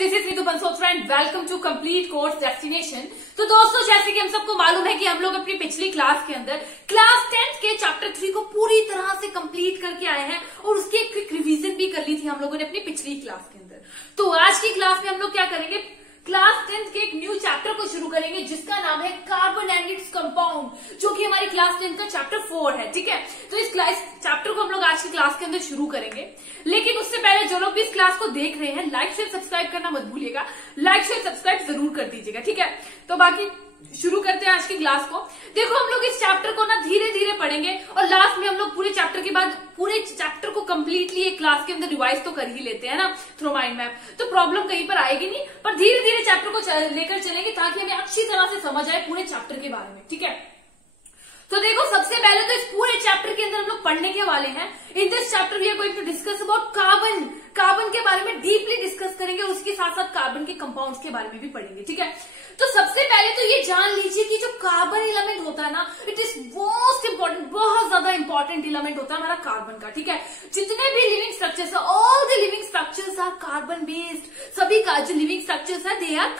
This is Neetu Bansotra friend, welcome to complete course destination. तो दोस्तों, जैसे कि हम सबको मालूम है कि हम लोग अपनी पिछली क्लास के अंदर क्लास 10th के चैप्टर 3 को पूरी तरह से कंप्लीट करके आए हैं और उसकी एक क्विक रिवीजन भी कर ली थी हम लोगों ने अपनी पिछली क्लास के अंदर। तो आज की क्लास में हम लोग क्या करेंगे, क्लास 10th के एक न्यू चैप्टर को शुरू करेंगे जिसका नाम है कार्बन एंड इट्स कंपाउंड, जो कि हमारी क्लास 10th का चैप्टर 4 है। ठीक है, तो इस चैप्टर को हम लोग आज की क्लास के अंदर शुरू करेंगे। लेकिन उससे पहले जो लोग भी इस क्लास को देख रहे हैं, लाइक शेयर सब्सक्राइब करना मत भूलिएगा, लाइक शेयर सब्सक्राइब जरूर कर दीजिएगा। ठीक है, तो बाकी शुरू करते हैं आज की क्लास को। देखो, हम लोग इस चैप्टर को ना धीरे धीरे पढ़ेंगे और लास्ट में हम लोग पूरे चैप्टर के बाद पूरे चैप्टर को कंप्लीटली एक क्लास के अंदर रिवाइज तो कर ही लेते हैं ना थ्रू माइंड मैप, तो प्रॉब्लम कहीं पर आएगी नहीं, पर धीरे धीरे चैप्टर को लेकर चलेंगे ताकि हमें अच्छी तरह से समझ आए पूरे चैप्टर के बारे में। ठीक है, तो देखो, सबसे पहले तो इस पूरे चैप्टर के अंदर हम लोग पढ़ने के वाले हैं। In this chapter we are going to discuss about carbon. Carbon के बारे में डीपली डिस्कस करेंगे और उसके साथ साथ कार्बन के कंपाउंड्स के बारे में भी पढ़ेंगे। ठीक है, तो सबसे पहले तो ये जान लीजिए कि जो कार्बन एलिमेंट होता है ना, इट इज मोस्ट इंपॉर्टेंट, बहुत ज्यादा इंपॉर्टेंट एलिमेंट होता है हमारा कार्बन का। ठीक है, जितने भी लिविंग स्ट्रक्चर्स है, all the living structures are carbon based. सभी का जो लिविंग स्ट्रक्चर्स है दे आर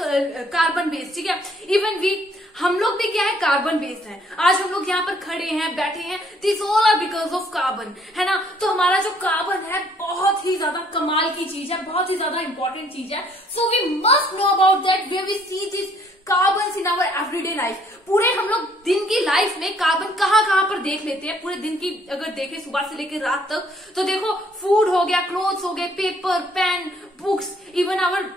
कार्बन बेस्ड। ठीक है, इवन वी, हम लोग भी क्या है, कार्बन बेस्ड हैं। आज हम लोग यहाँ पर खड़े हैं, बैठे हैं, this all are because of carbon, है ना। तो हमारा जो कार्बन है बहुत ही ज्यादा कमाल की चीज है, बहुत ही ज्यादा इंपॉर्टेंट चीज है। So we must know about that where we see this carbon in our everyday life. पूरे हम लोग दिन की लाइफ में कार्बन कहाँ कहाँ पर देख लेते हैं। पूरे दिन की अगर देखें सुबह से लेकर रात तक, तो देखो, फूड हो गया, क्लोथ्स हो गए, paper, pen, books, even our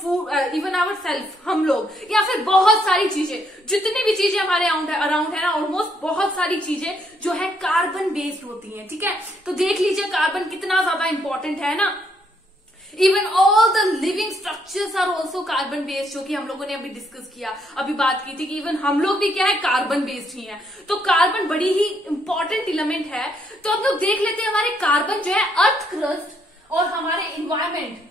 food, even our self, हम लोग, या फिर बहुत सारी चीजें, जितनी भी चीजें हमारे अराउंड है ना, ऑलमोस्ट बहुत सारी चीजें जो है कार्बन बेस्ड होती हैं। ठीक है, तो देख लीजिए कार्बन कितना ज्यादा इंपॉर्टेंट है ना। Even all the living structures are also carbon based, जो कि हम लोगों ने अभी डिस्कस किया, अभी बात की थी कि इवन हम लोग भी क्या है, कार्बन बेस्ड ही है। तो कार्बन बड़ी ही इंपॉर्टेंट एलिमेंट है। तो अब लोग देख लेते हैं हमारे कार्बन जो है अर्थ क्रस्ट और हमारे इन्वायरमेंट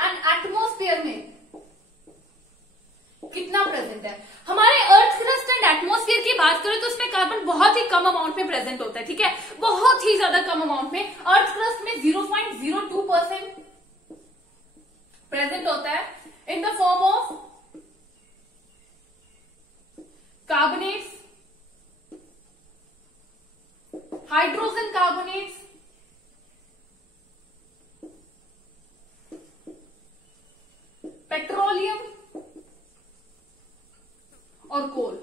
एंड एटमॉस्फेयर में कितना प्रेजेंट है। हमारे अर्थ क्रस्ट एंड एटमॉस्फेयर की बात करें तो उसमें कार्बन बहुत ही कम अमाउंट में प्रेजेंट होता है। ठीक है, बहुत ही ज्यादा कम अमाउंट में। अर्थ क्रस्ट में 0.02% प्रेजेंट होता है in the form of carbonates, hydrogen carbonates, petroleum और कोल।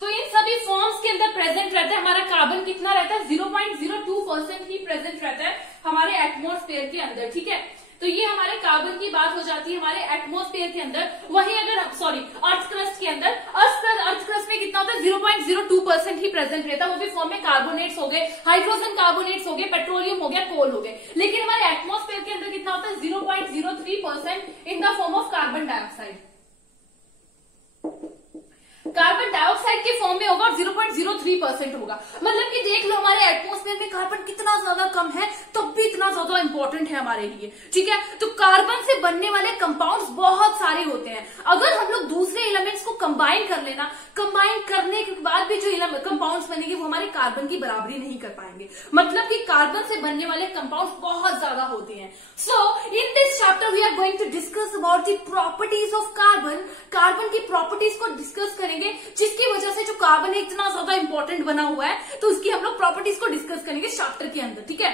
तो इन सभी फॉर्म्स के अंदर प्रेजेंट रहता है। हमारा कार्बन कितना रहता है, 0.02% ही प्रेजेंट रहता है हमारे एटमॉस्फेयर के अंदर। ठीक है, तो ये हमारे कार्बन की बात हो जाती है हमारे एटमॉस्फेयर के अंदर। वही अगर अर्थ क्रस्ट के अंदर, अर्थ क्रस्ट में कितना होता है, 0.02% ही प्रेजेंट रहता है, वो भी फॉर्म में कार्बोनेट्स हो गए, हाइड्रोजन कार्बोनेट्स हो गए, पेट्रोलियम हो गया, कोल हो गए। लेकिन हमारे एटमॉस्फेयर के अंदर कितना होता है, 0.03% in the form of carbon dioxide. Carbon dioxide के फॉर्म में होगा और 0.03% होगा। मतलब कि देख लो हमारे एटमॉस्फेयर में कार्बन कितना ज्यादा कम है, तब भी इतना ज्यादा इंपॉर्टेंट है हमारे लिए। ठीक है, तो कार्बन से बनने वाले कंपाउंड्स बहुत सारे होते हैं। अगर हम लोग दूसरे एलिमेंट्स को कंबाइन कर लेना, कंबाइन करने के बाद भी जो कंपाउंड्स बनेंगे वो हमारे कार्बन की बराबरी नहीं कर पाएंगे। मतलब कि कार्बन से बनने वाले कंपाउंड्स बहुत ज्यादा होते हैं। So in this chapter we are going to discuss about the properties of carbon. Carbon की प्रॉपर्टीज को डिस्कस करेंगे, जिसकी वजह से जो कार्बन है इतना ज्यादा इंपॉर्टेंट बना हुआ है, तो उसकी हम लोग प्रॉपर्टीज को डिस्कस करेंगे इस चैप्टर के अंदर। ठीक है,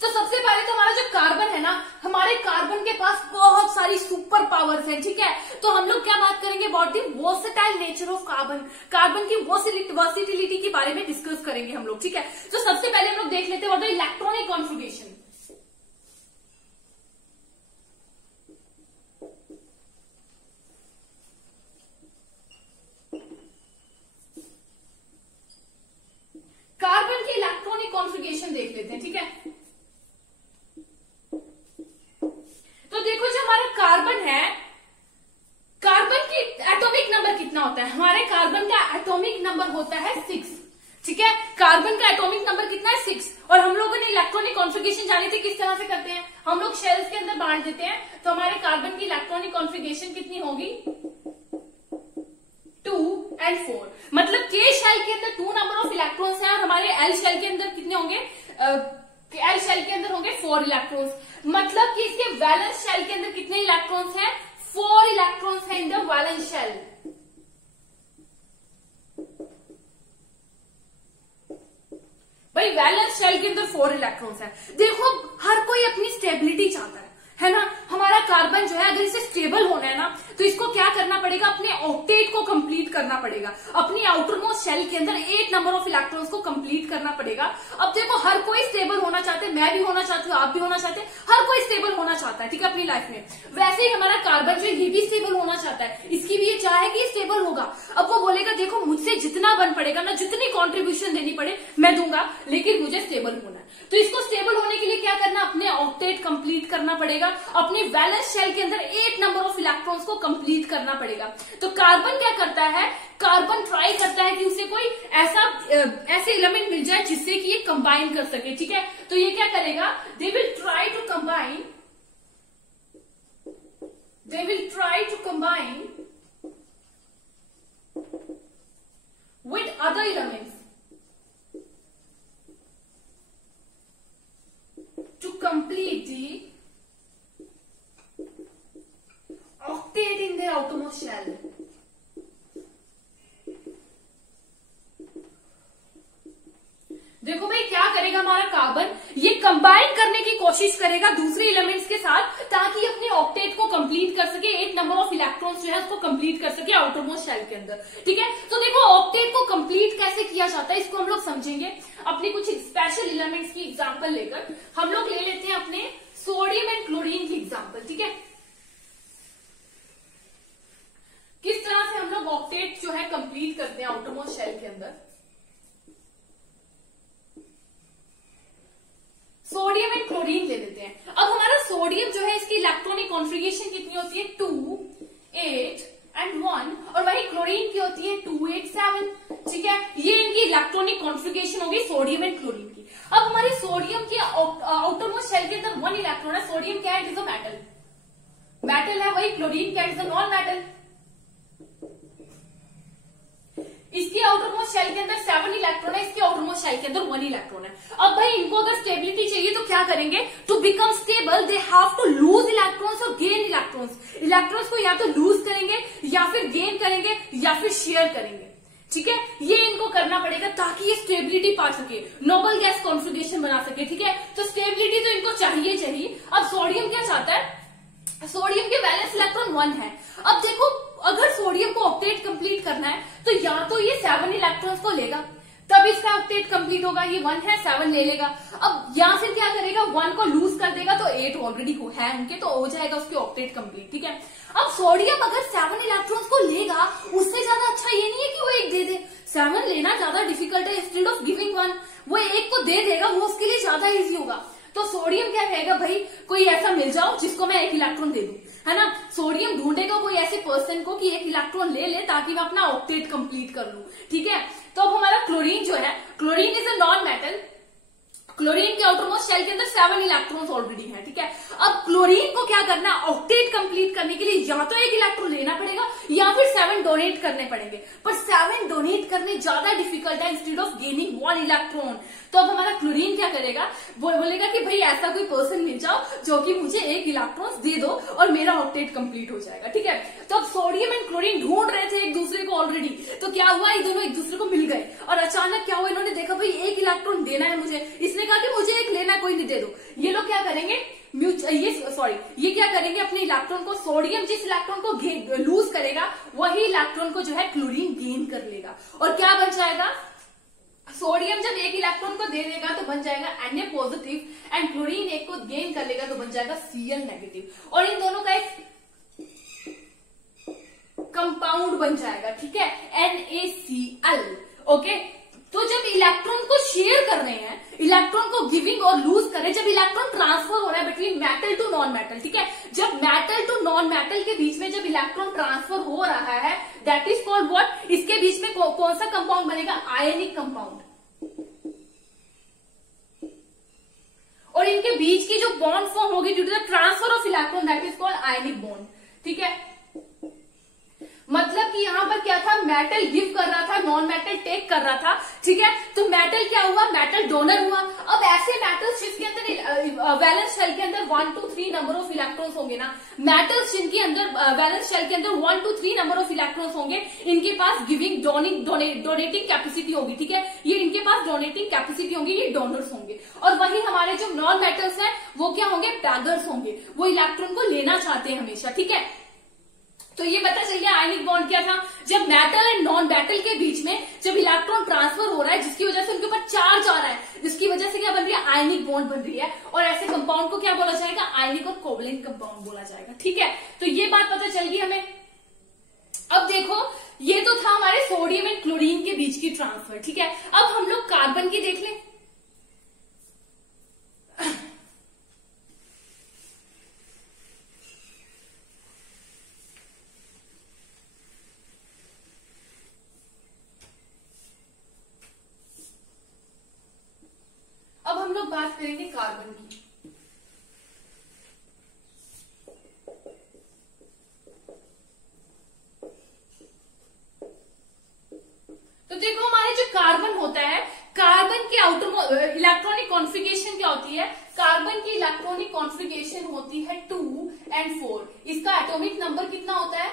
तो सबसे पहले तो हमारा जो कार्बन है ना, हमारे कार्बन के पास बहुत सारी सुपर पावर्स हैं। ठीक है, तो हम लोग क्या बात करेंगे, about the versatile nature of carbon. Carbon की वर्सिटिलिटी के बारे में डिस्कस करेंगे हम लोग। ठीक है, तो सबसे पहले हम लोग देख लेते हैं इलेक्ट्रॉनिक कॉन्फ़िगरेशन। कार्बन की इलेक्ट्रॉनिक कॉन्फ़िगरेशन देख लेते हैं। ठीक है, तो देखो, जो हमारा कार्बन है, कार्बन की एटॉमिक नंबर कितना होता है, हमारे कार्बन का एटॉमिक नंबर होता है 6। ठीक है, कार्बन का एटॉमिक नंबर कितना है, 6। और हम लोगों ने इलेक्ट्रॉनिक कॉन्फ़िगरेशन जानी थी किस तरह से करते हैं, हम लोग शेल्स के अंदर बांट देते हैं। तो हमारे कार्बन की इलेक्ट्रॉनिक कॉन्फ़िगरेशन कितनी होगी, 2 एंड 4। मतलब के शेल के अंदर 2 नंबर ऑफ इलेक्ट्रॉन्स हैं और हमारे एल शेल के अंदर कितने होंगे? एल शेल के अंदर होंगे 4 इलेक्ट्रॉन्स। मतलब कि इसके वैलेंस शेल के अंदर कितने इलेक्ट्रॉन्स हैं? 4 इलेक्ट्रॉन्स हैं इन द वैलेंस शेल। भाई वैलेंस शेल के अंदर 4 इलेक्ट्रॉन्स हैं। देखो हर कोई अपनी स्टेबिलिटी चाहता है ना। हमारा कार्बन जो है अगर इसे स्टेबल होना है ना तो इसको क्या करना पड़ेगा? अपने ऑक्टेट को कंप्लीट करना पड़ेगा। अपनी आउटर मोस्ट शेल के अंदर 8 नंबर ऑफ इलेक्ट्रॉन्स को कंप्लीट करना पड़ेगा। अब देखो हर कोई स्टेबल होना चाहते हैं, मैं भी होना चाहती हूँ, आप भी होना चाहते हैं, हर कोई स्टेबल होना चाहता है, ठीक है, अपनी लाइफ में। वैसे ही हमारा कार्बन जो ये भी स्टेबल होना चाहता है, इसकी भी ये चाह है कि ये स्टेबल होगा। अब वो बोलेगा देखो मुझसे जितना बन पड़ेगा ना, जितनी कॉन्ट्रीब्यूशन देनी पड़े मैं दूंगा, लेकिन मुझे स्टेबल होना है। तो इसको स्टेबल होने के लिए क्या करना? अपने ऑक्टेट कंप्लीट करना पड़ेगा, अपनी वैलेंस शेल के अंदर 8 नंबर ऑफ इलेक्ट्रॉन्स को कंप्लीट करना पड़ेगा। तो कार्बन क्या करता है? कार्बन ट्राई करता है कि उसे कोई ऐसे एलिमेंट मिल जाए जिससे कि ये कंबाइन कर सके, ठीक है। तो ये क्या करेगा? They will try to combine with other elements to complete the octet in their outermost shell. देखो भाई क्या करेगा हमारा कार्बन? ये कंबाइन करने की कोशिश करेगा दूसरे एलिमेंट्स के साथ ताकि अपने ऑक्टेट को कंप्लीट कर सके, 8 नंबर ऑफ इलेक्ट्रॉन्स जो है उसको कंप्लीट कर सके आउटरमोस्ट शेल के अंदर, ठीक है। तो देखो ऑक्टेट को कंप्लीट कैसे किया जाता है इसको हम लोग समझेंगे अपने कुछ स्पेशल एलिमेंट्स की एग्जांपल लेकर। हम लोग ले लेते हैं अपने सोडियम एंड क्लोरीन की एग्जांपल, ठीक है। किस तरह से हम लोग ऑक्टेट जो है कंप्लीट करते हैं आउटरमोस्ट शेल के अंदर। सोडियम एंड क्लोरीन ले लेते हैं। अब हमारा सोडियम जो है इसकी इलेक्ट्रॉनिक कॉन्फ़िगरेशन कितनी होती है? 2, 8 एंड 1। और वही क्लोरीन की होती है 2, 8, 7, ठीक है। ये इनकी इलेक्ट्रॉनिक कॉन्फ़िगरेशन होगी सोडियम एंड क्लोरीन की। अब हमारे सोडियम के आउटरमोस्ट शेल के अंदर 1 इलेक्ट्रॉन है। सोडियम क्या है? इट इज अ मेटल है। वही क्लोरीन क्या? It is a non metal. इसके आउटरमोस्ट शेल के अंदर 7 इलेक्ट्रॉन है, इसके आउटरमोस्ट शेल के अंदर 1 इलेक्ट्रॉन है। अब भाई इनको अगर स्टेबिलिटी चाहिए तो क्या करेंगे? To become stable they have to lose electrons और गेन इलेक्ट्रॉन्स। इलेक्ट्रॉन्स को या तो लूज करेंगे या फिर गेन करेंगे या फिर शेयर करेंगे, ठीक है। ये इनको करना पड़ेगा ताकि ये स्टेबिलिटी पा सके, नोबल गैस कॉन्फ़िगरेशन बना सके, ठीक है। तो स्टेबिलिटी तो इनको चाहिए। अब सोडियम क्या चाहता है? सोडियम के वैलेंस इलेक्ट्रॉन 1 है। अब देखो अगर सोडियम को ऑक्टेट कंप्लीट करना है तो या तो ये 7 इलेक्ट्रॉन्स को लेगा तब इसका ऑक्टेट कंप्लीट होगा। ये 1 है, 7 ले लेगा। अब या फिर क्या करेगा? 1 को लूज कर देगा तो 8 ऑलरेडी है उनके, तो हो जाएगा उसके ऑक्टेट कंप्लीट, ठीक है। अब सोडियम अगर 7 इलेक्ट्रॉन्स को लेगा उससे ज्यादा अच्छा ये नहीं है कि वो 1 दे दे। 7 लेना ज्यादा डिफिकल्ट है। इंस्टेड ऑफ गिविंग 1 वो 1 को दे देगा, वो उसके लिए ज्यादा इजी होगा। तो सोडियम क्या कहेगा? भाई कोई ऐसा मिल जाओ जिसको मैं 1 इलेक्ट्रॉन दे दूं, है ना। सोडियम ढूंढेगा कोई ऐसे पर्सन को कि 1 इलेक्ट्रॉन ले ले ताकि मैं अपना ऑक्टेट कंप्लीट कर लूं, ठीक है। तो अब हमारा क्लोरीन जो है, chlorine is a non metal. Chlorine के आउटरमोस्ट शेल के अंदर 7 इलेक्ट्रॉन्स ऑलरेडी है, ठीक है। अब क्लोरीन को क्या करना? ऑक्टेट कंप्लीट करने के लिए या तो 1 इलेक्ट्रॉन लेना पड़ेगा या फिर 7 डोनेट करने पड़ेंगे। पर 7 डोनेट करने ज्यादा डिफिकल्ट है इंस्टेड ऑफ गेनिंग 1 इलेक्ट्रॉन। तो अब हमारा क्लोरीन क्या करेगा? वो बोलेगा कि भाई ऐसा कोई पर्सन मिल जाओ जो कि मुझे 1 इलेक्ट्रॉन दे दो और मेरा ऑक्टेट कंप्लीट हो जाएगा, ठीक है। तो अब सोडियम एंड क्लोरीन ढूंढ रहे थे एक दूसरे को ऑलरेडी, तो क्या हुआ? ये दोनों एक दूसरे को मिल गए और अचानक क्या हुआ? इन्होंने देखा भाई 1 इलेक्ट्रॉन देना है मुझे, इसने कहा कि मुझे 1 लेना, कोई नहीं, दे दो। ये लोग क्या करेंगे? ये क्या करेंगे? अपने इलेक्ट्रॉन को, सोडियम जिस इलेक्ट्रॉन को लूज करेगा वही इलेक्ट्रॉन को जो है क्लोरीन गेन कर लेगा और क्या बन जाएगा? सोडियम जब 1 इलेक्ट्रॉन को दे देगा तो बन जाएगा Na पॉजिटिव एंड क्लोरीन 1 को गेन कर लेगा तो बन जाएगा Cl नेगेटिव और इन दोनों का एक कंपाउंड बन जाएगा, ठीक है, NaCl। ओके, तो जब इलेक्ट्रॉन को शेयर कर रहे हैं, इलेक्ट्रॉन को गिविंग और लूज कर रहे हैं, जब इलेक्ट्रॉन ट्रांसफर हो रहा है between metal to non metal, ठीक है, जब मेटल टू नॉन मेटल के बीच में जब इलेक्ट्रॉन ट्रांसफर हो रहा है, दैट इज कॉल्ड व्हाट? इसके बीच में कौन सा कंपाउंड बनेगा? Ionic compound. और इनके बीच की जो बॉन्ड फॉर्म होगी due to the transfer of electron, that is called ionic bond, ठीक है। मतलब कि यहाँ पर क्या था, मेटल गिव कर रहा था, नॉन मेटल टेक कर रहा था, ठीक है। तो मेटल क्या हुआ, मेटल डोनर हुआ। अब ऐसे मेटल जिसके अंदर वैलेंस शेल के अंदर 1 to 3 नंबर ऑफ इलेक्ट्रॉन्स होंगे ना, मेटल्स जिनके अंदर वैलेंस शेल के अंदर 1 to 3 नंबर ऑफ इलेक्ट्रॉन्स होंगे, इनके पास गिविंग डोनेटिंग कैपेसिटी होगी, ठीक है। ये इनके पास डोनेटिंग कैपेसिटी होगी, ये डोनर्स होंगे। और वही हमारे जो नॉन मेटल्स हैं वो क्या होंगे, टैगर्स होंगे, वो इलेक्ट्रॉन को लेना चाहते हैं हमेशा, ठीक है। तो ये पता चल गया आयनिक बॉन्ड क्या था, जब मेटल एंड नॉन मेटल के बीच में जब इलेक्ट्रॉन ट्रांसफर हो रहा है, जिसकी वजह से उनके ऊपर चार्ज आ रहा है, जिसकी वजह से क्या बन रही है, आयनिक बॉन्ड बन रही है। और ऐसे कंपाउंड को क्या बोला जाएगा, आयनिक और कोवलेंट कंपाउंड बोला जाएगा, ठीक है। तो ये बात पता चल गई हमें। अब देखो, ये तो था हमारे सोडियम एंड क्लोरीन के बीच की ट्रांसफर, ठीक है। अब हम लोग कार्बन की देख लें। अब हम लोग बात करेंगे कार्बन की। तो देखो, हमारे जो कार्बन होता है, कार्बन की आउटर इलेक्ट्रॉनिक कॉन्फ़िगरेशन क्या होती है, कार्बन की इलेक्ट्रॉनिक कॉन्फ़िगरेशन होती है 2 and 4। इसका एटॉमिक नंबर कितना होता है,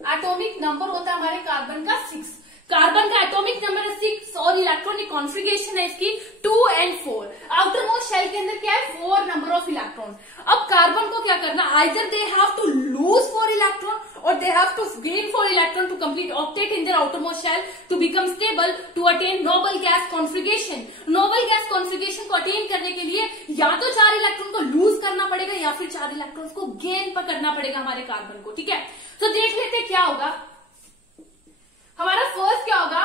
एटॉमिक नंबर होता है हमारे कार्बन का 6। कार्बन का एटॉमिक नंबर है 6 और इलेक्ट्रॉनिक कॉन्फ़िगरेशन है इसकी 2 and 4। आउटर मोस्ट शेल के अंदर क्या है, 4 नंबर ऑफ इलेक्ट्रॉन। अब कार्बन को क्या करना, either they have to lose 4 electron or they have to gain 4 electron to complete octet in their outermost shell to become stable to attain noble gas configuration। noble gas configuration को attain करने के लिए या तो 4 electron को loose करना पड़ेगा या फिर 4 इलेक्ट्रॉन्स को गेन करना पड़ेगा हमारे कार्बन को, ठीक है। तो देख लेते क्या होगा। हमारा फर्स्ट क्या होगा,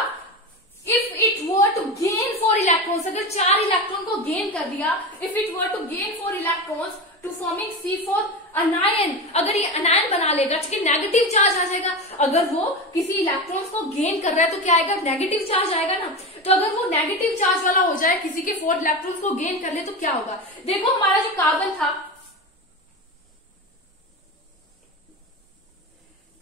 if it were to gain 4 electrons, अगर 4 इलेक्ट्रॉन को गेन कर दिया, if it were to gain 4 electrons to forming C4 anion, अगर ये अनायन बना लेगा, ठीक है, नेगेटिव चार्ज आ जाएगा। अगर वो किसी इलेक्ट्रॉन्स को गेन कर रहा है तो क्या आएगा, नेगेटिव चार्ज आएगा ना। तो अगर वो नेगेटिव चार्ज वाला हो जाए, किसी के 4 इलेक्ट्रॉन्स को गेन कर ले तो क्या होगा। देखो, हमारा जो कार्बन था,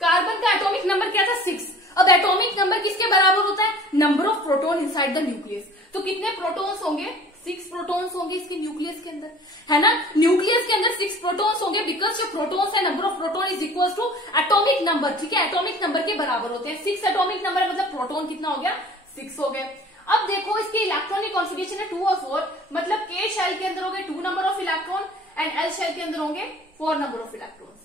कार्बन का एटॉमिक नंबर क्या था, 6। अब एटॉमिक नंबर किसके बराबर होता है, number of proton inside the nucleus. तो कितने प्रोटॉन्स होंगे, 6 प्रोटॉन्स होंगे इसके न्यूक्लियस के अंदर, है ना। न्यूक्लियस के अंदर 6 प्रोटॉन्स होंगे, बिकॉज जो प्रोटॉन्स है, number of proton is equal to atomic number, ठीक है, एटॉमिक नंबर के बराबर होते हैं। 6 एटॉमिक नंबर है, मतलब प्रोटॉन कितना हो गया, 6 हो गए। अब देखो, इसकी इलेक्ट्रॉनिक कॉन्फ़िगरेशन है 2 और 4, मतलब के शेल के अंदर होंगे 2 number of electron and L shell के अंदर होंगे 4 नंबर ऑफ इलेक्ट्रॉन।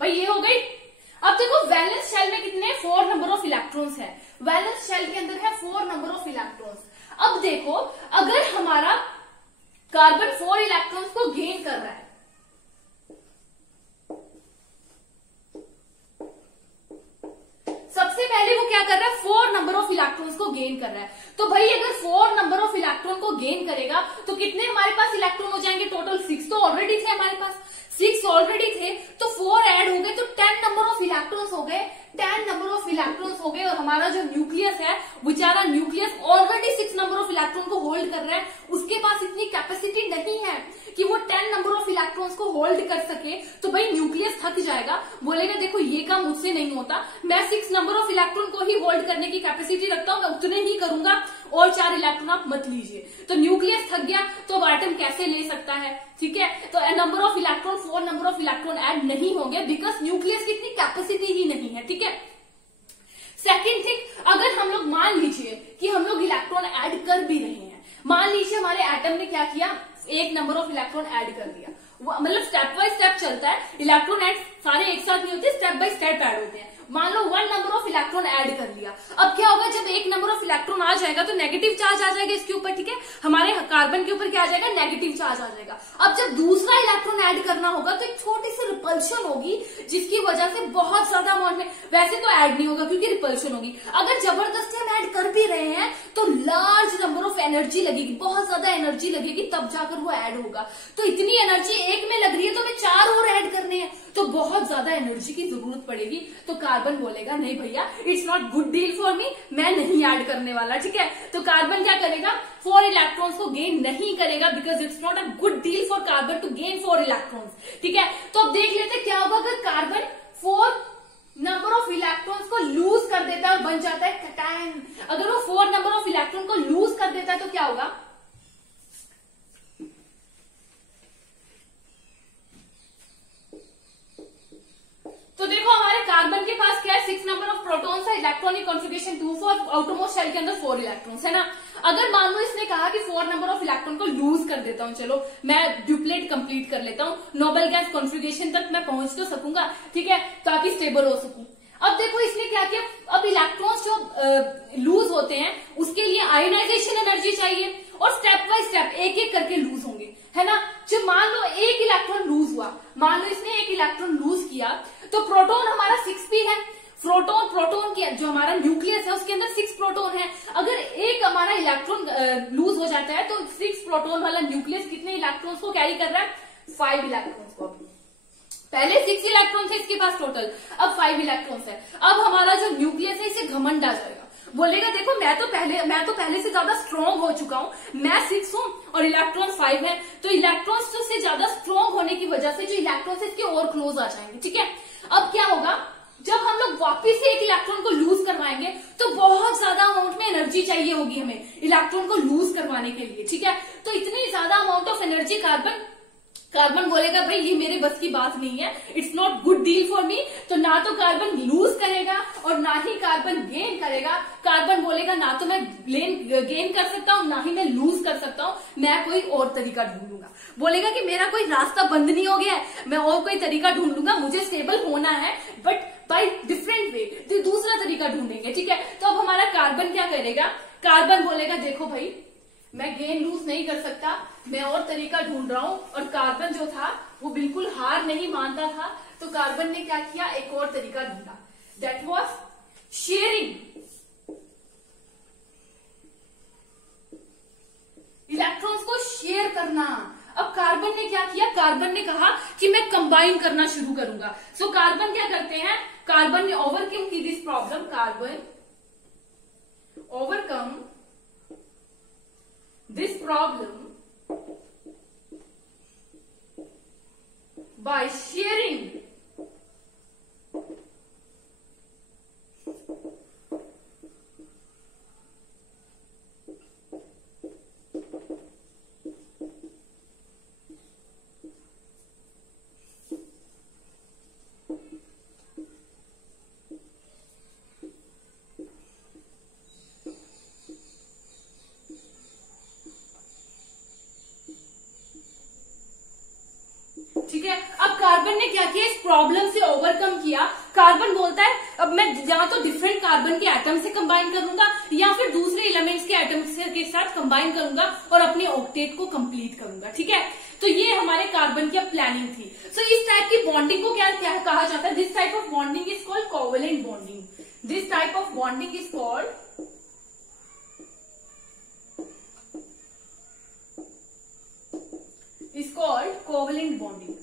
भाई ये हो गई। अब देखो, वैलेंस शेल में कितने, 4 नंबर ऑफ इलेक्ट्रॉन्स है, वैलेंस शेल के अंदर है 4 नंबर ऑफ इलेक्ट्रॉन्स। अब देखो, अगर हमारा कार्बन 4 इलेक्ट्रॉन्स को गेन कर रहा है, सबसे पहले वो क्या कर रहा है, 4 नंबर ऑफ इलेक्ट्रॉन्स को गेन कर रहा है। तो भाई अगर 4 नंबर ऑफ इलेक्ट्रॉन को गेन करेगा तो कितने हमारे पास इलेक्ट्रॉन हो जाएंगे, टोटल 6 तो ऑलरेडी थे हमारे पास, 6 ऑलरेडी थे, तो 4 ऐड हो गए तो 10 नंबर ऑफ इलेक्ट्रॉन्स हो गए, 10 नंबर ऑफ इलेक्ट्रॉन्स हो गए। और हमारा जो न्यूक्लियस है, बेचारा nucleus already 6 number of electron को होल्ड कर रहा है, उसके पास इतनी कैपेसिटी नहीं है कि वो 10 नंबर ऑफ इलेक्ट्रॉन्स को होल्ड कर सके। तो भाई न्यूक्लियस थक जाएगा, बोलेगा देखो ये काम मुझसे नहीं होता, मैं 6 नंबर ऑफ इलेक्ट्रॉन को ही होल्ड करने की कैपेसिटी रखता हूं, मैं उतने ही करूंगा और 4 इलेक्ट्रॉन आप मत लीजिए। तो न्यूक्लियस थक गया तो अब एटम कैसे ले सकता है, ठीक है। तो number of electron, 4 number of electron add नहीं होंगे, बिकॉज न्यूक्लियस की इतनी कैपेसिटी ही नहीं है, ठीक है। सेकेंड थिंग, अगर हम लोग मान लीजिए कि हम लोग इलेक्ट्रॉन ऐड कर भी रहे हैं, मान लीजिए हमारे एटम ने क्या किया, 1 नंबर ऑफ इलेक्ट्रॉन ऐड कर दिया, मतलब स्टेप बाय स्टेप चलता है, इलेक्ट्रॉन ऐड सारे एक साथ नहीं होते, स्टेप बाय स्टेप ऐड होते हैं। मान लो 1 नंबर ऑफ इलेक्ट्रॉन ऐड कर लिया, अब क्या होगा, जब 1 नंबर ऑफ इलेक्ट्रॉन आ जाएगा तो नेगेटिव चार्ज आ जाएगा इसके ऊपर, ठीक है, हमारे कार्बन के ऊपर क्या आ जाएगा, नेगेटिव चार्ज आ जाएगा। अब जब दूसरा इलेक्ट्रॉन ऐड करना होगा तो एक छोटी सी रिपल्शन होगी, जिसकी वजह से बहुत ज्यादा अमाउंट में, वैसे तो ऐड नहीं होगा क्योंकि रिपल्शन होगी, अगर जबरदस्ती हम ऐड कर भी रहे हैं तो लार्ज नंबर ऑफ एनर्जी लगेगी, बहुत ज्यादा एनर्जी लगेगी, तब जाकर वो ऐड होगा। तो इतनी एनर्जी एक में लग रही है तो हमें 4 और ऐड करने हैं, तो बहुत ज्यादा एनर्जी की जरूरत पड़ेगी। तो कार्बन बोलेगा नहीं भैया, it's not good deal for me, मैं नहीं ऐड करने वाला। ठीक है, तो कार्बन क्या करेगा, 4 इलेक्ट्रॉन्स को गेन नहीं करेगा, because it's not a good deal for carbon to gain 4 electrons. ठीक है, तो अब देख लेते क्या होगा अगर कार्बन 4 नंबर ऑफ इलेक्ट्रॉन्स को लूज कर देता है और बन जाता है कैटायन। अगर वो 4 नंबर ऑफ इलेक्ट्रॉन को लूज कर देता है तो क्या होगा, तो देखो हमारे कार्बन के पास क्या है, 6 नंबर ऑफ प्रोटॉन्स है, electronic configuration 2 for outermost shell के अंदर 4 इलेक्ट्रॉन्स है ना। अगर मान लो इसने कहा कि 4 नंबर ऑफ इलेक्ट्रॉन को लूज कर देता हूं, चलो मैं ड्यूप्लेट कंप्लीट कर लेता हूं, नोबल गैस कॉन्फ़िगरेशन तक मैं पहुंच तो सकूंगा। ठीक है, ताकि स्टेबल हो सकूं। अब देखो इसने क्या किया, अब इलेक्ट्रॉन्स जो लूज होते हैं उसके लिए आयोनाइजेशन एनर्जी चाहिए और स्टेप बाय स्टेप एक एक करके लूज होंगे, है ना। जब मान लो एक इलेक्ट्रॉन लूज हुआ, मान लो इसने एक इलेक्ट्रॉन लूज किया, तो प्रोटॉन हमारा 6p है। प्रोटॉन की जो हमारा न्यूक्लियस है उसके अंदर 6 प्रोटॉन है। अगर एक हमारा इलेक्ट्रॉन लूज हो जाता है तो 6 प्रोटॉन वाला न्यूक्लियस कितने इलेक्ट्रॉन्स को कैरी कर रहा है, 5 इलेक्ट्रॉन्स को। पहले 6 इलेक्ट्रॉन थे इसके पास टोटल, अब 5 इलेक्ट्रॉन्स है। अब हमारा जो न्यूक्लियस है इसे घमंड आ जाएगा, बोलेगा देखो मैं तो पहले से ज्यादा स्ट्रॉन्ग हो चुका हूं, मैं 6 हूं और इलेक्ट्रॉन्स 5 है। तो इलेक्ट्रॉन्स से ज्यादा स्ट्रॉन्ग होने की वजह से जो इलेक्ट्रॉन्स इसके और क्लोज आ जाएंगे। ठीक है, अब क्या होगा, जब हम लोग वापिस से एक इलेक्ट्रॉन को लूज करवाएंगे तो बहुत ज्यादा अमाउंट में एनर्जी चाहिए होगी हमें इलेक्ट्रॉन को लूज करवाने के लिए। ठीक है, तो इतनी ज्यादा अमाउंट ऑफ एनर्जी कार्बन बोलेगा भाई ये मेरे बस की बात नहीं है, it's not good deal for me. तो ना तो कार्बन लूज करेगा और ना ही कार्बन गेन करेगा। कार्बन बोलेगा ना तो मैं गेन कर सकता हूं ना ही मैं लूज कर सकता हूं, मैं कोई और तरीका ढूंढूंगा। बोलेगा कि मेरा कोई रास्ता बंद नहीं हो गया है, मैं और कोई तरीका ढूंढ लूंगा, मुझे स्टेबल होना है बट बाय डिफरेंट वे, तो दूसरा तरीका ढूंढेंगे। ठीक है, तो अब हमारा कार्बन क्या करेगा, कार्बन बोलेगा देखो भाई मैं गेन लूज नहीं कर सकता, मैं और तरीका ढूंढ रहा हूं। और कार्बन जो था वो बिल्कुल हार नहीं मानता था, तो कार्बन ने क्या किया, एक और तरीका ढूंढा, दैट वाज शेयरिंग। इलेक्ट्रॉन्स को शेयर करना। अब कार्बन ने क्या किया, कार्बन ने कहा कि मैं कंबाइन करना शुरू करूंगा। सो कार्बन क्या करते हैं, कार्बन ने ओवरकम की this problem, carbon overcome this problem by sharing ठीक है। अब कार्बन ने क्या किया, इस प्रॉब्लम से ओवरकम किया। कार्बन बोलता है अब मैं या तो डिफरेंट कार्बन के एटम से कंबाइन करूंगा या फिर दूसरे एलिमेंट्स के एटम के साथ कंबाइन करूंगा और अपने ऑक्टेट को कंप्लीट करूंगा। ठीक है, तो ये हमारे कार्बन की प्लानिंग थी। सो इस टाइप की बॉन्डिंग को क्या कहा जाता है, this type of bonding is called covalent bonding. This type of bonding is called covalent bonding.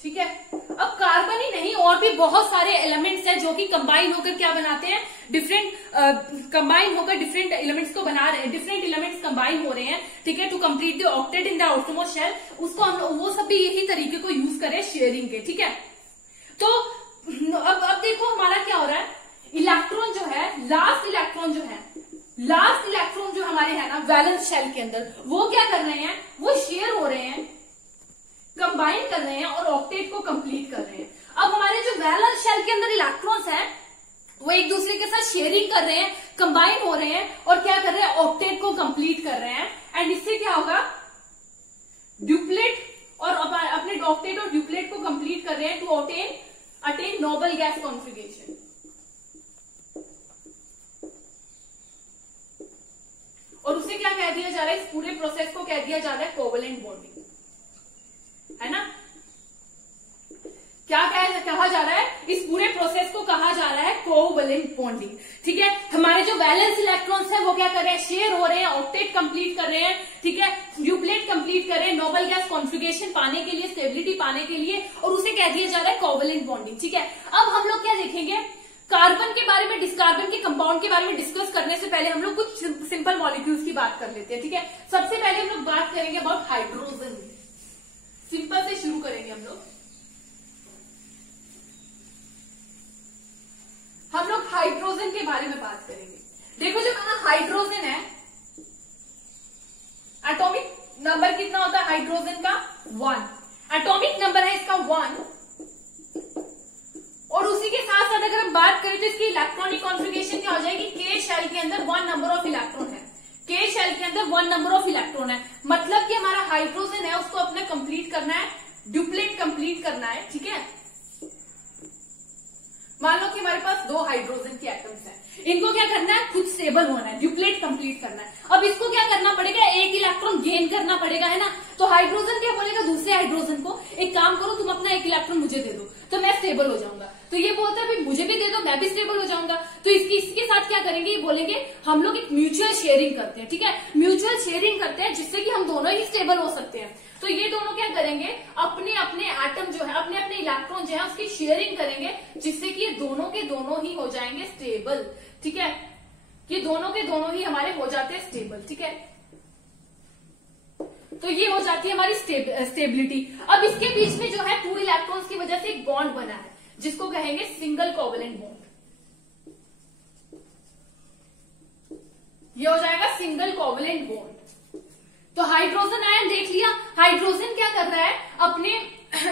ठीक है, अब कार्बन ही नहीं और भी बहुत सारे एलिमेंट्स हैं जो कि कंबाइन होकर क्या बनाते हैं, कंबाइन होकर डिफरेंट एलिमेंट्स को बना रहे हैं, डिफरेंट एलिमेंट्स कंबाइन हो रहे हैं। ठीक है, to complete the octet in the outermost shell. उसको हम लोग वो सब भी यही तरीके को यूज करें शेयरिंग के। ठीक है, तो अब देखो हमारा क्या हो रहा है, इलेक्ट्रॉन जो है, लास्ट इलेक्ट्रॉन जो हमारे है ना वैलेंस शेल के अंदर, वो क्या कर रहे हैं, वो शेयर हो रहे हैं, कंबाइन कर रहे हैं और ऑक्टेट को कंप्लीट कर रहे हैं। अब हमारे जो वैलेंस शेल के अंदर इलेक्ट्रॉन्स हैं वो एक दूसरे के साथ शेयरिंग कर रहे हैं, कंबाइन हो रहे हैं और क्या कर रहे हैं, ऑक्टेट को कंप्लीट कर रहे हैं। एंड इससे क्या होगा, ड्यूप्लेट और अपने ऑक्टेट और ड्यूप्लेट को कंप्लीट कर रहे हैं to attain noble gas configuration. और उसे क्या कह दिया जा रहा है, इस पूरे प्रोसेस को कह दिया जा रहा है कोवेलेंट बॉन्डिंग, है ना। क्या कहा जा रहा है, इस पूरे प्रोसेस को कहा जा रहा है कोवेलेंट बॉन्डिंग। ठीक है, हमारे जो वैलेंस इलेक्ट्रॉन्स है वो क्या कर रहे हैं, शेयर हो रहे हैं, ऑक्टेट कंप्लीट कर रहे हैं। ठीक है, ड्यूप्लेट कंप्लीट करे नोबल गैस कॉन्फिगरेशन पाने के लिए, स्टेबिलिटी पाने के लिए, और उसे कह दिया जा रहा है कोवेलेंट बॉन्डिंग। ठीक है, अब हम लोग क्या देखेंगे, कार्बन के बारे में, डिस्कार्बन के कंपाउंड के बारे में डिस्कस करने से पहले हम लोग कुछ सिंपल मॉलिक्यूल्स की बात कर लेते हैं। ठीक है, सबसे पहले हम लोग बात करेंगे अबाउट हाइड्रोजन। सिंपल से शुरू करेंगे हम लोग हाइड्रोजन के बारे में बात करेंगे। देखो जो हमारा हाइड्रोजन है, एटॉमिक नंबर कितना होता है हाइड्रोजन का, 1। एटॉमिक नंबर है इसका 1, और उसी के साथ साथ अगर हम बात करें तो इसकी इलेक्ट्रॉनिक कॉन्फिगरेशन क्या हो जाएगी, के शेल के अंदर 1 नंबर ऑफ इलेक्ट्रॉन है, के शेल के अंदर 1 नंबर ऑफ इलेक्ट्रॉन है। मतलब कि हमारा हाइड्रोजन है उसको अपने कंप्लीट करना है, ड्यूप्लेट कंप्लीट करना है। ठीक है, मान लो कि हमारे पास 2 हाइड्रोजन के एटम्स हैं, इनको क्या करना है, खुद स्टेबल होना है, ड्यूप्लेट कंप्लीट करना है। अब इसको क्या करना पड़ेगा, एक इलेक्ट्रॉन गेन करना पड़ेगा, है ना। तो हाइड्रोजन क्या बोलेगा दूसरे हाइड्रोजन को, एक काम करो तुम अपना एक इलेक्ट्रॉन मुझे दे दो तो मैं स्टेबल हो जाऊंगा। तो ये बोलता है भाई मुझे भी दे दो मैं भी स्टेबल हो जाऊंगा। तो इसके साथ क्या करेंगे, ये बोलेंगे हम लोग एक म्यूचुअल शेयरिंग करते हैं। ठीक है, म्यूचुअल शेयरिंग करते हैं जिससे कि हम दोनों ही स्टेबल हो सकते हैं। तो ये दोनों क्या करेंगे, अपने अपने एटम जो है, अपने अपने इलेक्ट्रॉन जो है उसकी शेयरिंग करेंगे, जिससे कि ये दोनों के दोनों ही हो जाएंगे स्टेबल। ठीक है, ये दोनों के दोनों ही हमारे हो जाते हैं स्टेबल। ठीक है, तो ये हो जाती है हमारी स्टेबिलिटी। अब इसके बीच में जो है 2 इलेक्ट्रॉन्स की वजह से एक बॉन्ड बना है जिसको कहेंगे सिंगल कोवेलेंट बॉन्ड। ये हो जाएगा सिंगल कोवेलेंट बॉन्ड। तो हाइड्रोजन आयन देख लिया, हाइड्रोजन क्या कर रहा है, अपने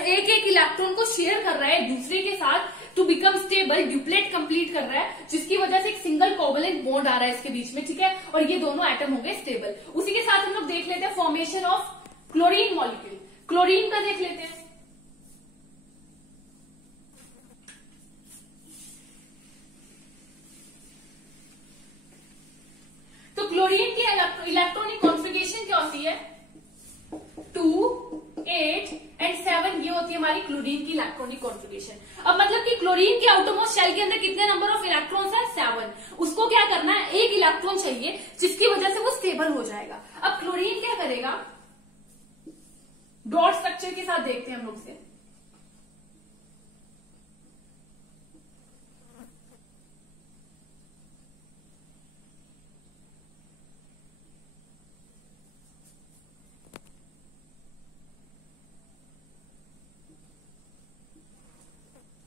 एक एक इलेक्ट्रॉन को शेयर कर रहा है एक दूसरे के साथ to become stable, duplet complete कर रहा है, जिसकी वजह से एक सिंगल कोवेलेंट बॉन्ड आ रहा है इसके बीच में। ठीक है, और ये दोनों एटम हो गए स्टेबल। उसी के साथ हम लोग देख लेते हैं formation of chlorine molecule. Chlorine का देख लेते हैं। तो क्लोरीन की इलेक्ट्रॉनिक कॉन्फिगरेशन क्या होती है, 2, 8 एंड 7, ये होती है हमारी क्लोरीन की इलेक्ट्रॉनिक कॉन्फिगरेशन। अब मतलब कि क्लोरीन के आउटरमोस्ट शेल के अंदर कितने नंबर ऑफ इलेक्ट्रॉन्स है, 7। उसको क्या करना है, एक इलेक्ट्रॉन चाहिए जिसकी वजह से वो स्टेबल हो जाएगा। अब क्लोरीन क्या करेगा, डॉट स्ट्रक्चर के साथ देखते हैं हम लोग से।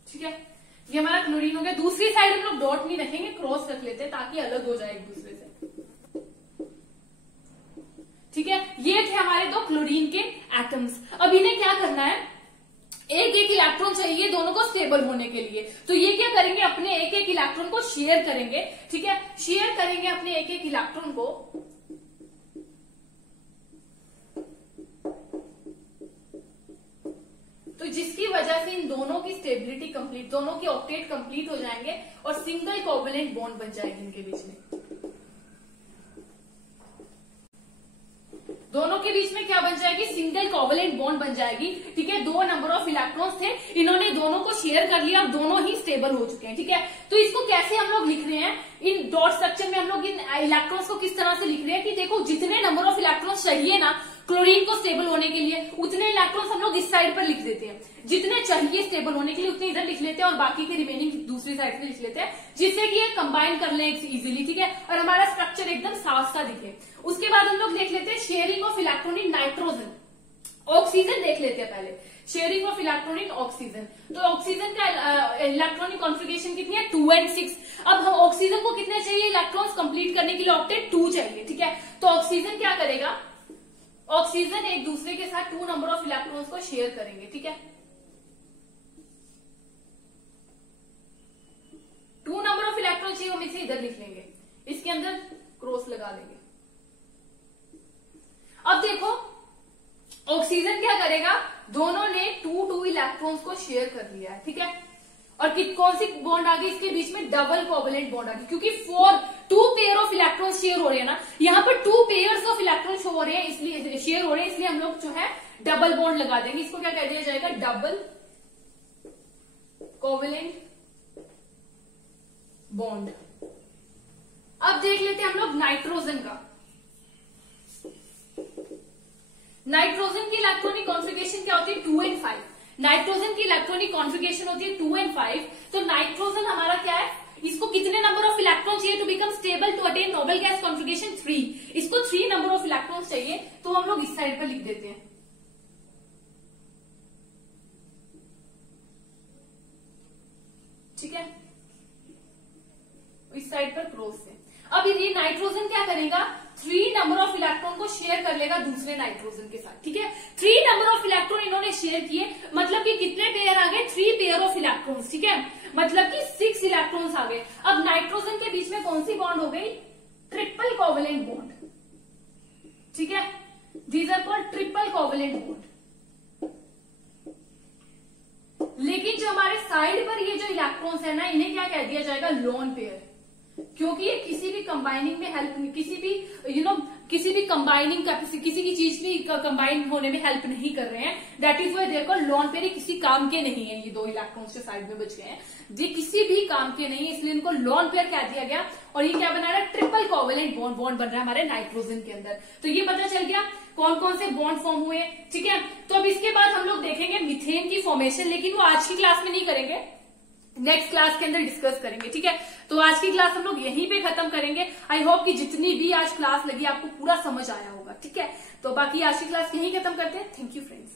ठीक है, ये हमारा क्लोरीन हो गया। दूसरी साइड हम लोग डॉट नहीं रखेंगे, क्रॉस रख लेते हैं ताकि अलग हो जाए एक दूसरे से। ठीक है, ये थे हमारे 2 क्लोरीन के एटम्स। अब इन्हें क्या करना है, एक एक इलेक्ट्रॉन चाहिए दोनों को स्टेबल होने के लिए। तो ये क्या करेंगे, अपने एक एक इलेक्ट्रॉन को शेयर करेंगे। ठीक है, शेयर करेंगे अपने एक एक इलेक्ट्रॉन को, तो जिसकी वजह से इन दोनों की स्टेबिलिटी कंप्लीट, दोनों की ऑक्टेट कंप्लीट हो जाएंगे और सिंगल कोवेलेंट बॉन्ड बन जाएगी इनके बीच में। दोनों के बीच में क्या बन जाएगी, सिंगल कोवेलेंट बॉन्ड बन जाएगी। ठीक है, 2 नंबर ऑफ इलेक्ट्रॉन्स थे, इन्होंने दोनों को शेयर कर लिया और दोनों ही स्टेबल हो चुके हैं। ठीक है, तो इसको कैसे हम लोग लिख रहे हैं, इन डॉट स्ट्रक्चर में हम लोग इन इलेक्ट्रॉन्स को किस तरह से लिख रहे हैं कि देखो जितने नंबर ऑफ इलेक्ट्रॉन्स चाहिए ना क्लोरीन को स्टेबल होने के लिए, उतने इलेक्ट्रॉन्स हम लोग इस साइड पर लिख देते हैं। जितने चाहिए स्टेबल होने के लिए उतने इधर लिख लेते हैं और बाकी के रिमेनिंग दूसरी साइड पे लिख लेते हैं, जिससे कि ये कंबाइन कर लें इजीली। ठीक है, और हमारा स्ट्रक्चर एकदम साफ सा दिखे। उसके बाद हम लोग देख लेते हैं sharing of electron in nitrogen. Oxygen देख लेते हैं पहले, sharing of electron in oxygen. तो ऑक्सीजन का इलेक्ट्रॉनिक कॉन्फिगरेशन कितनी है, 2 and 6। अब हम ऑक्सीजन को कितने चाहिए इलेक्ट्रॉन्स कंप्लीट करने के लिए, ऑक्टेट 2 चाहिए। ठीक है, तो ऑक्सीजन क्या करेगा, ऑक्सीजन एक दूसरे के साथ 2 नंबर ऑफ इलेक्ट्रॉन्स को शेयर करेंगे। ठीक है, 2 नंबर ऑफ इलेक्ट्रॉन चाहिए, हम इसे इधर लिख लेंगे, इसके अंदर क्रॉस लगा देंगे। अब देखो ऑक्सीजन क्या करेगा, दोनों ने 2 इलेक्ट्रॉन्स को शेयर कर लिया है। ठीक है, और कौन सी बॉन्ड आ गई इसके बीच में, डबल कोवेलेंट बॉन्ड आ गई, क्योंकि 2 पेयर ऑफ इलेक्ट्रॉन शेयर हो रहे हैं ना, यहाँ पर 2 पेयर्स ऑफ इलेक्ट्रॉन शो हो रहे हैं, इसलिए शेयर हो रहे हैं, इसलिए हम लोग जो है डबल बॉन्ड लगा देंगे। इसको क्या कह दिया जाएगा, डबल कोवेलेंट बॉन्ड। अब देख लेते हैं हम लोग नाइट्रोजन का। नाइट्रोजन की इलेक्ट्रॉनिक कॉन्फ़िगरेशन क्या होती है 2 and 5। नाइट्रोजन की इलेक्ट्रॉनिक कॉन्फ़िगरेशन होती है 2 and 5। तो नाइट्रोजन हमारा क्या है, इसको कितने नंबर ऑफ इलेक्ट्रॉन चाहिए to become stable to attain noble gas configuration 3। इसको 3 नंबर ऑफ इलेक्ट्रॉन चाहिए, तो हम लोग इस साइड पर लिख देते हैं, ठीक है, इस साइड पर क्रॉस से। अब ये नाइट्रोजन क्या करेगा, 3 नंबर ऑफ इलेक्ट्रॉन को शेयर कर लेगा दूसरे नाइट्रोजन के साथ, ठीक है। 3 नंबर ऑफ इलेक्ट्रॉन इन्होंने शेयर किए, मतलब कि कितने पेयर आ गए, 3 पेयर ऑफ इलेक्ट्रॉन्स, ठीक है, मतलब कि 6 इलेक्ट्रॉन्स आ गए। अब नाइट्रोजन के बीच में कौन सी बॉन्ड हो गई, ट्रिपल कोवेलेंट बॉन्ड, ठीक है, these are called triple covalent bond. लेकिन जो हमारे साइड पर ये जो इलेक्ट्रॉन्स है ना, इन्हें क्या कह दिया जाएगा, लोन पेयर, क्योंकि ये किसी भी कंबाइनिंग में हेल्प, किसी भी किसी भी कंबाइनिंग का किसी की चीज भी कंबाइन होने में हेल्प नहीं कर रहे हैं। That is why they're called lone pair. ये किसी काम के नहीं है, ये 2 इलेक्ट्रॉन्स जो साइड में बच गए हैं, ये किसी भी काम के नहीं है, इसलिए इनको लोन पेयर कह दिया गया। और ये क्या बना रहा है, ट्रिपल कोवेलेंट बॉन्ड बन रहा है हमारे नाइट्रोजन के अंदर। तो ये पता चल गया कौन कौन से बॉन्ड फॉर्म हुए, ठीक है। तो अब इसके बाद हम लोग देखेंगे मीथेन की फॉर्मेशन, लेकिन वो आज की क्लास में नहीं करेंगे, नेक्स्ट क्लास के अंदर डिस्कस करेंगे, ठीक है। तो आज की क्लास हम लोग यहीं पे खत्म करेंगे। आई होप कि जितनी भी आज क्लास लगी आपको पूरा समझ आया होगा, ठीक है। तो बाकी आज की क्लास यहीं खत्म करते हैं। Thank you friends.